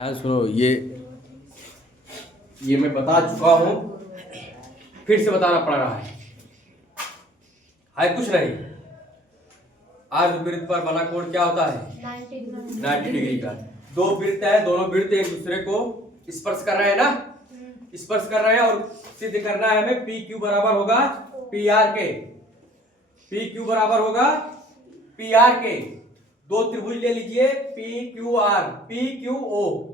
सुनो ये मैं बता चुका हूं, फिर से बताना पड़ रहा है कुछ नहीं। आज वृत्त पर बना कोण क्या होता है? 90 डिग्री का। दो वृत्त है, दोनों वृत्त एक दूसरे को स्पर्श कर रहे हैं ना, स्पर्श कर रहे हैं और सिद्ध करना है हमें पी क्यू बराबर होगा P R K. P Q बराबर होगा पी आर के। दो त्रिभुज ले लीजिए P Q R, P Q O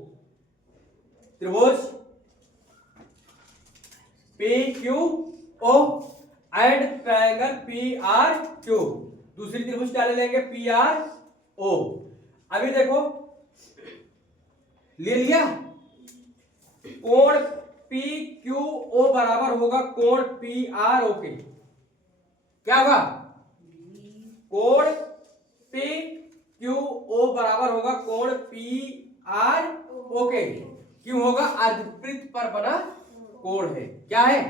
त्रिभुज P Q O and triangle P R Q. दूसरी त्रिभुज क्या ले लेंगे? P R O. अभी देखो ले लिया, कोण पी क्यू ओ बराबर होगा कोण पी आर ओ के। क्या होगा? कोण पी क्यू ओ बराबर होगा कोण पी आर ओ के। क्यों होगा? अर्धवृत्त पर बना कोण है। क्या है?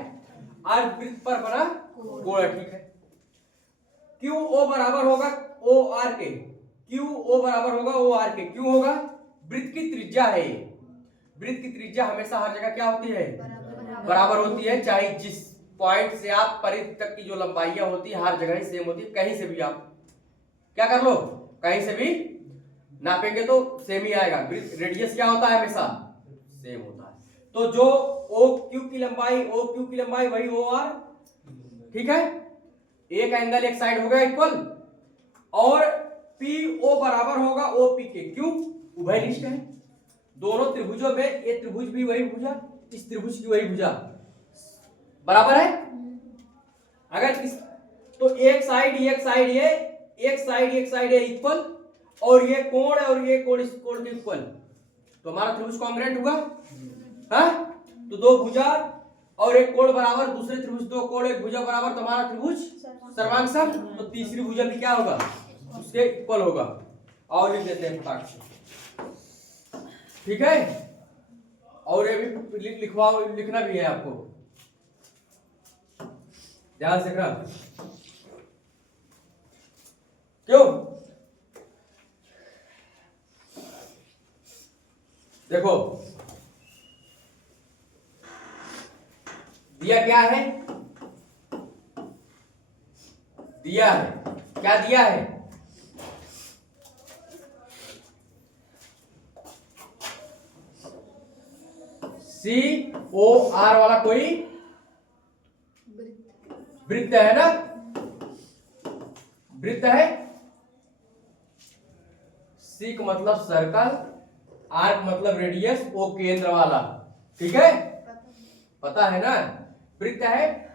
अर्धवृत्त पर बना कोण है। ठीक है। क्यू ओ बराबर होगा ओ आर के। क्यू ओ बराबर होगा ओ आर के। क्यों होगा? वृत्त की त्रिज्या है। वृत्त की त्रिज्या हमेशा हर जगह क्या होती है? बराबर होती है। चाहे जिस पॉइंट से आप परिधि तक की जो लंबाइयां होती है हर जगह ही सेम होती है। कहीं से भी आप क्या कर लो, कहीं से भी नापेंगे तो सेम ही आएगा। रेडियस क्या होता है? हमेशा सेम होता है। तो जो ओ क्यू की लंबाई वही ओ आर। ठीक है। एक एंगल एक साइड हो गया इक्वल, और पी ओ बराबर होगा ओ पी के। क्यों? उभयनिष्ठ है। दोनों त्रिभुजों में ये त्रिभुज भी वही भुजा, इस त्रिभुज की वही भुजा बराबर है। अगर इस तो एक साइड ये इक्वल, और ये कोण है और ये कोण इस कोण के इक्वल, तो हमारा त्रिभुज कॉन्ग्रुएंट होगा। हाँ? तो दो भुजा और एक कोण बराबर, दूसरे त्रिभुज दो कोण एक भुजा बराबर, तो हमारा त्रिभुज सर्वांग सम। तो तीसरी भुजा भी क्या होगा? उसके इक्वल होगा। और लिख देते हैं फटाक से। ठीक है। और ये भी लिखना भी है आपको, ध्यान से रखना। क्यों? देखो दिया क्या है? दिया है क्या? दिया है सी ओ आर वाला कोई वृत्त है ना, वृत्त है। सी का मतलब सर्कल, आर मतलब रेडियस, ओ केंद्र वाला। ठीक है, पता है ना? वृत्त है।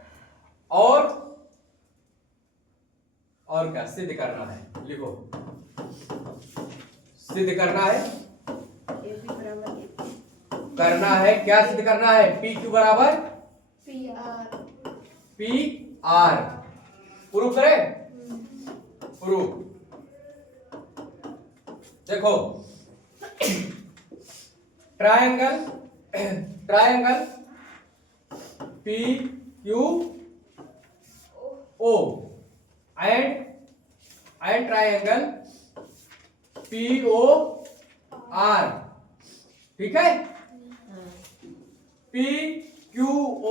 और क्या सिद्ध करना है? लिखो, सिद्ध करना है। क्या सिद्ध करना है? पी क्यू बराबर पी आर। प्रूफ करें? प्रूफ देखो, triangle P Q O and triangle P O R. ठीक है। पी क्यू ओ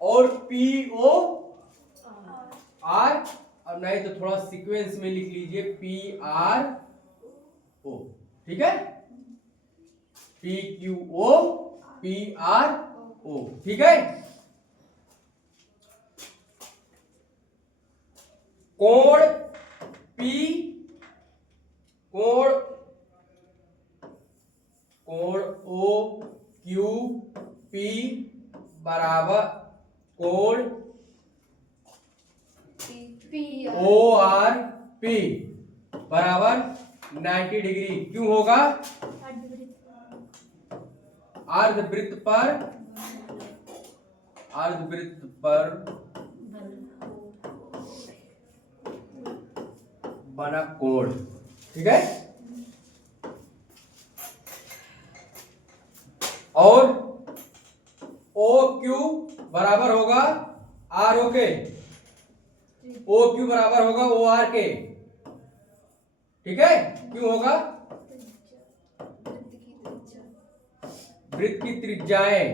और पी ओ आर, और नहीं तो थोड़ा सीक्वेंस में लिख लीजिए पी आर ओ। ठीक है। P Q O P R O. ठीक है। कोण ओ क्यू पी बराबर कोण ओ आर पी बराबर 90 डिग्री। क्यों होगा? अर्धवृत्त पर बना कोण। ठीक है। और ओ क्यू बराबर होगा आर ओ के। ओ क्यू बराबर होगा ओ आर के। ठीक है। क्यों होगा? वृत्त की त्रिज्याएं,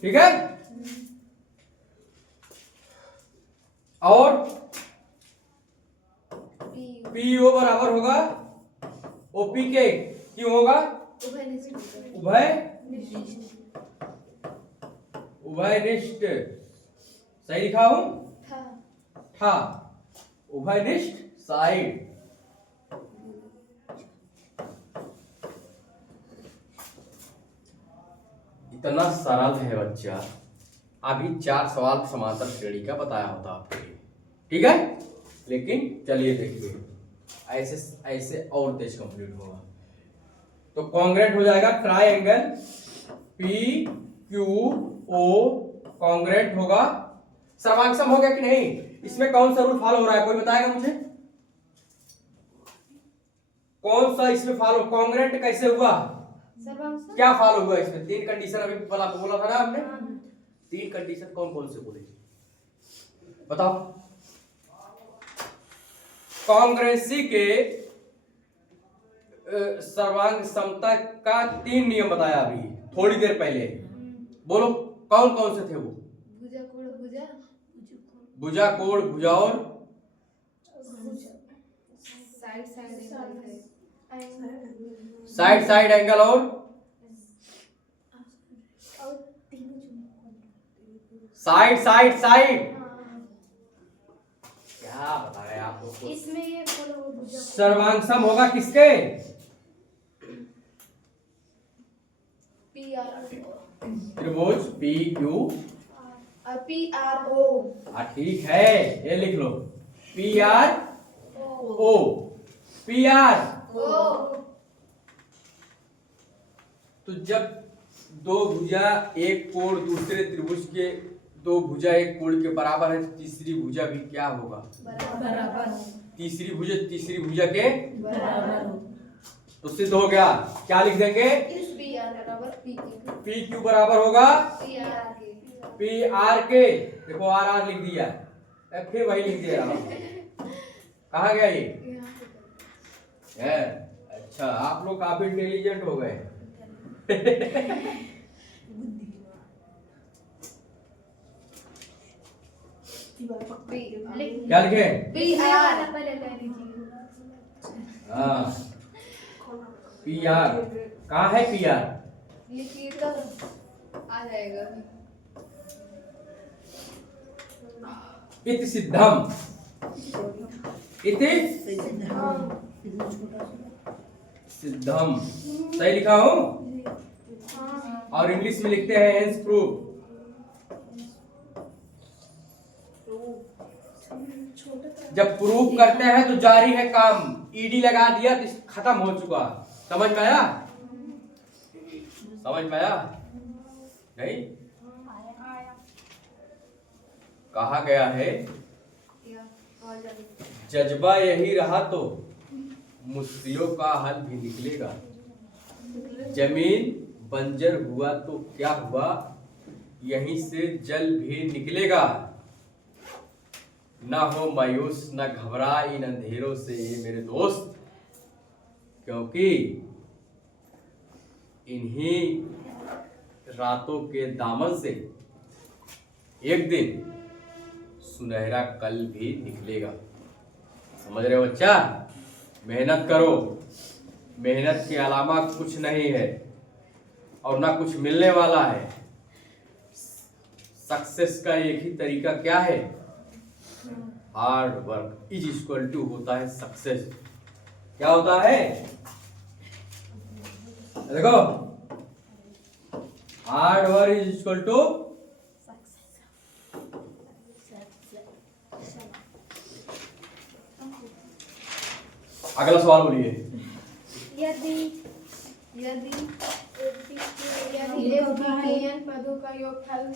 ठीक है। और पीओ बराबर होगा ओपी के, क्यों होगा? उभयनिष्ठ, सही लिखा हूं? था उभयनिष्ठ साइड। इतना सरल है बच्चा, अभी 4 सवाल समांतर श्रेणी का बताया होता आपको, ठीक है। लेकिन चलिए देखिए, ऐसे ऐसे और तेज कंप्लीट होगा। तो कॉन्ग्रेंट हो जाएगा triangle P Q O, congruent होगा। सर्वांगसम हो गया कि नहीं? इसमें कौन सा रूल फॉलो हो रहा है, कोई बताएगा मुझे? कौन सा इसमें फॉलो, कॉन्ग्रेंट कैसे हुआ, क्या फॉलो हुआ इसमें? 3 कंडीशन अभी बोला था ना हमने। 3 कंडीशन कौन कौन से बोले, बताओ। कॉन्ग्रेंसी के सर्वांग समता का 3 नियम बताया अभी थोड़ी देर पहले, बोलो कौन कौन से थे वो? भुजा कोण भुजा और साइड साइड एंगल और साइड साइड साइड, क्या बता रहे हैं आप लोग? इसमें ये सर्वांगसम होगा किसके? त्रिभुज P Q P R O. ठीक है, ये लिख लो, P R O, P R O. तो जब 2 भुजा एक कोण दूसरे त्रिभुज के 2 भुजा एक कोण के बराबर है, तो तीसरी भुजा भी क्या होगा? बराबर। तीसरी भुजा के बराबर, तो सिद्ध हो गया। क्या लिख देंगे? पी क्यू बराबर होगा पी आर के। देखो आर आर लिख दिया, फिर वही लिख दिया। कहा गया ये? है अच्छा, आप लोग काफी इंटेलिजेंट हो गए। क्या लिखे? P R. हाँ, पी आर कहाँ है? पी आर लिखिए तो आ जाएगा। इति सिद्धम, इति सिद्धम, सही लिखा हूं? और इंग्लिश में लिखते हैं हेंस प्रूफ। जब प्रूफ करते हैं तो जारी है काम, ईडी लगा दिया तो खत्म हो चुका। समझ में आया? समझ में आया? नहीं? कहा गया है जज्बा यही रहा तो मुश्किलों का हल भी निकलेगा। जमीन बंजर हुआ तो क्या हुआ, यहीं से जल भी निकलेगा। ना हो मायूस, ना घबरा इन अंधेरों से ये मेरे दोस्त, क्योंकि इन्हीं रातों के दामन से एक दिन सुनहरा कल भी निकलेगा। समझ रहे हो बच्चा? मेहनत करो, मेहनत के अलावा कुछ नहीं है और ना कुछ मिलने वाला है। सक्सेस का एक ही तरीका क्या है? Hard work is equal to होता है सक्सेस। क्या होता है? देखो, hard work is equal to अगला सवाल बोलिए। यदि यदि पदों का योगफल